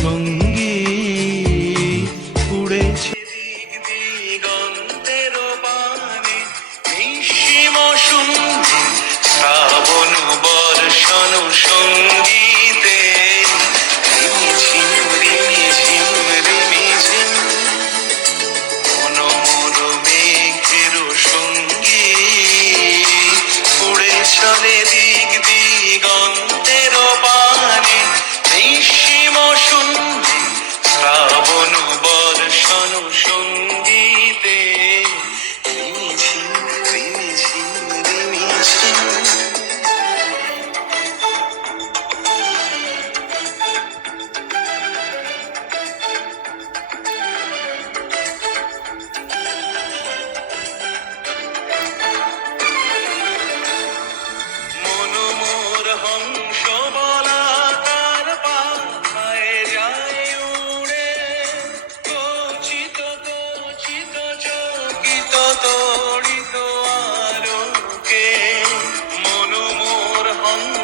সঙ্গী উড়েছে দিক দিগন্তের পানে, নিঃসীম শুনছি শ্রাবণ বর্ষণ সঙ্গীতে, রিমিঝিম রিমিঝিম রিমিঝিম মনোমর মেঘের সঙ্গী উড়ে চলে দিক দিগন্তের পানে, নিঃসীম শুনছি শ্রাবণ বর্ষণ সঙ্গীতে, রিমিঝিম রিমিঝিম রিমিঝিম। মনোমোর হংস বলাকার পাখায় যায় উড়ে, কচিত কচিত চকিত তড়িত আলোকে। মনোমোর হংস